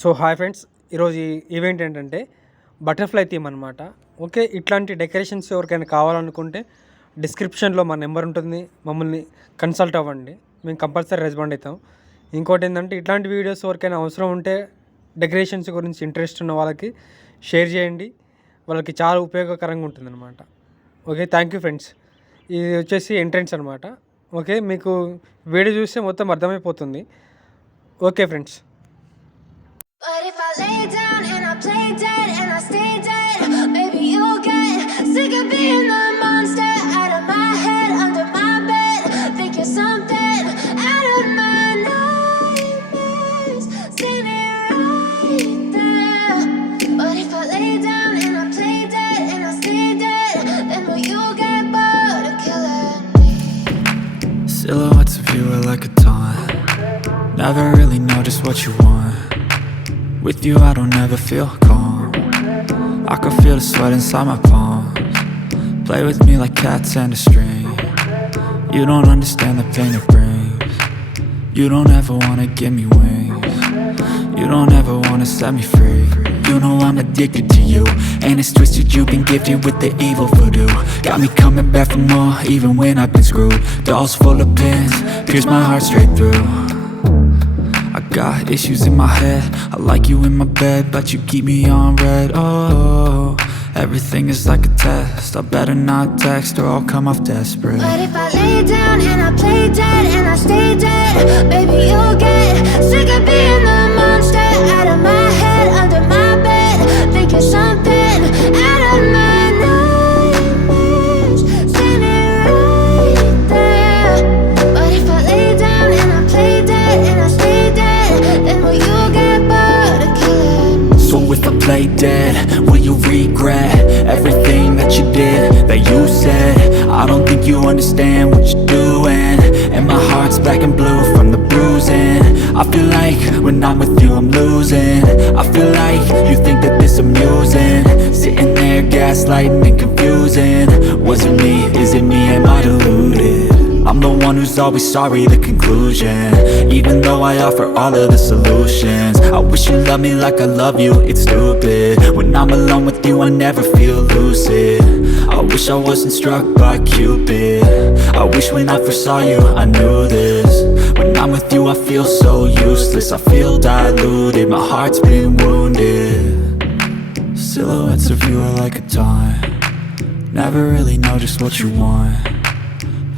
So hi friends, ఈరోజు event ఏంటంటే butterfly theme అనమాట. ఓకే, ఇట్లాంటి డెకరేషన్స్ ఎవరికైనా కావాలనుకుంటే డిస్క్రిప్షన్లో మా నెంబర్ ఉంటుంది, మమ్మల్ని కన్సల్ట్ అవ్వండి, మేము కంపల్సరీ రెస్పాండ్ అవుతాం. ఇంకోటి ఏంటంటే ఇట్లాంటి వీడియోస్ ఎవరికైనా అవసరం ఉంటే డెకరేషన్స్ గురించి ఇంట్రెస్ట్ ఉన్న వాళ్ళకి షేర్ చేయండి, వాళ్ళకి చాలా ఉపయోగకరంగా ఉంటుందన్నమాట. Okay, thank you friends. ఇది వచ్చేసి ఎంట్రెన్స్ అనమాట. ఓకే, మీకు వీడియో చూస్తే మొత్తం అర్థమైపోతుంది. Okay friends. But if I lay down and I play dead and I stay dead, maybe you'll get sick of being the monster out of my head, under my bed. Think you're something out of my nightmares, standing right there. But if I lay down and I play dead and I stay dead, then will you get bored of killing me? Silhouettes of you are like a taunt. Never really know just what you want. With you I don't ever feel calm. I can feel the sweat inside my palms. Play with me like cats and a string. You don't understand the pain it brings. You don't ever wanna give me wings. You don't ever wanna set me free. You know I'm addicted to you, and it's twisted, you've been gifted with the evil voodoo. Got me coming back for more, even when I've been screwed. Dolls full of pins, pierce my heart straight through. I got issues in my head, I like you in my bed, but you keep me on red. Oh, everything is like a test, I better not text or I'll come off desperate. But if I lay down and I play dead and I stay dead, baby you'll get sick of being the monster out of my head, under my bed. Think you're something out of my nightmares, standing right there. But if I lay down and I play dead and I stay dead, then will you get bored of killing me? So if I play dead, will you regret everything that you did, that you said? I don't think you understand what you're doing, and my heart's black and blue from the bruising. I feel like when I'm with you I'm losing. I feel like you think that this amusing, sitting there gaslighting and confusing. Was it me? Is it me? Am I deluded? I'm the one who's always sorry, the conclusion, even though I offer all of the solutions. I wish you loved me like I love you, it's stupid. When I'm alone with you I never feel lucid. I wish I wasn't struck by Cupid. I wish when I first saw you I knew this. When I'm with you I feel so useless, I feel diluted, my heart's been wounded. Silhouettes of you are like a taunt. Never really know just what you want.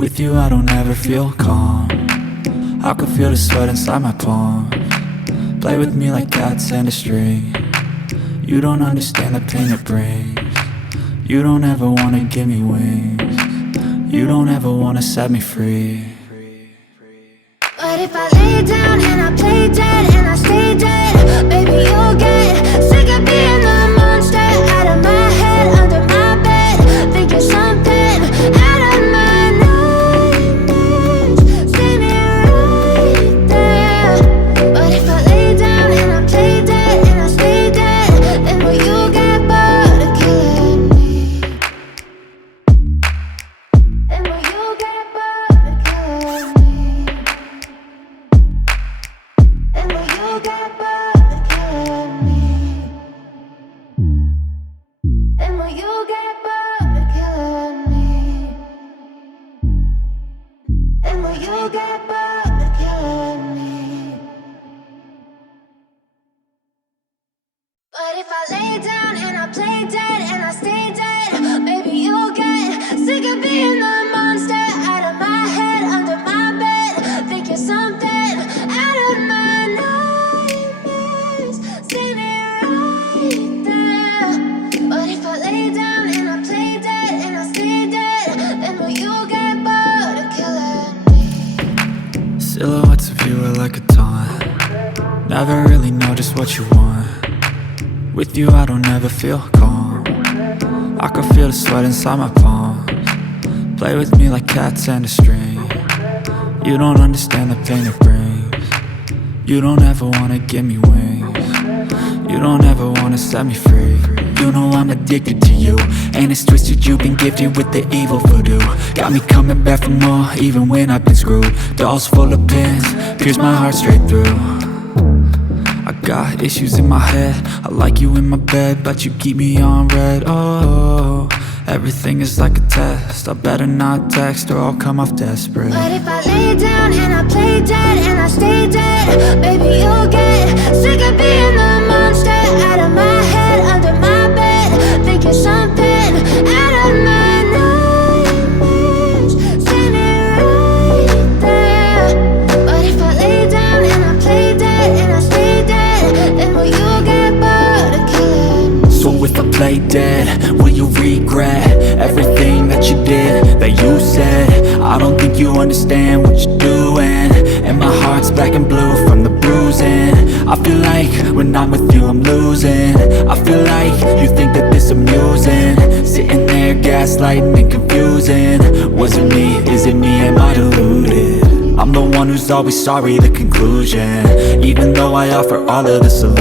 With you I don't ever feel calm. I can feel the sweat inside my palms. Play with me like cats and a string. You don't understand the pain it brings. You don't ever wanna give me wings. You don't ever wanna set me free. But if I lay down and I play dead and I stay dead, baby you'll get sick of being the monster out of my head, under my bed. Think you're something out of my nightmares, standing right there. But if I lay down and I play dead and I stay dead, then will you get bored of killing me? Then will you get bored of killing me? Then will you get bored of killing me? Then will you get bored of killing me? Then will you get bored of killing me? But if I lay down and I play dead and I stay dead, baby you'll get sick of being the monster out of my head, under my bed. Think you're something out of my nightmares, standing right there. But if I lay down and I play dead and I stay dead, then will you get bored of killing me? Silhouettes of you are like a taunt. Never really know just what you want. With you I don't ever feel calm. I can feel the sweat inside my palms. Play with me like cats and a string. You don't understand the pain it brings. You don't ever wanna give me wings. You don't ever wanna set me free. You know I'm addicted to you, and it's twisted, you've been gifted with the evil voodoo. Got me coming back for more, even when I've been screwed. Dolls full of pins, pierce my heart straight through. I Got issues in my head, I like you in my bed, but you keep me on red. Oh, everything is like a test, I better not text or I'll come off desperate. But if I lay down and I play dead and I stay dead, baby, you'll get sick of being the monster out of my head, under my bed. Think you're something out of my nightmares, standing right there. But if I lay down and I play dead and I stay dead, then will you get bored of killing? So if I play dead, will you regret everything that you did, that you said? I don't think you understand what you're doing, and my heart's black and blue from the bruising. I feel like when I'm with you I'm losing. I feel like you think that this amusing, sitting there gaslighting and confusing. Was it me? Is it me? Am I deluded? I'm the one who's always sorry, the conclusion, even though I offer all of the solutions.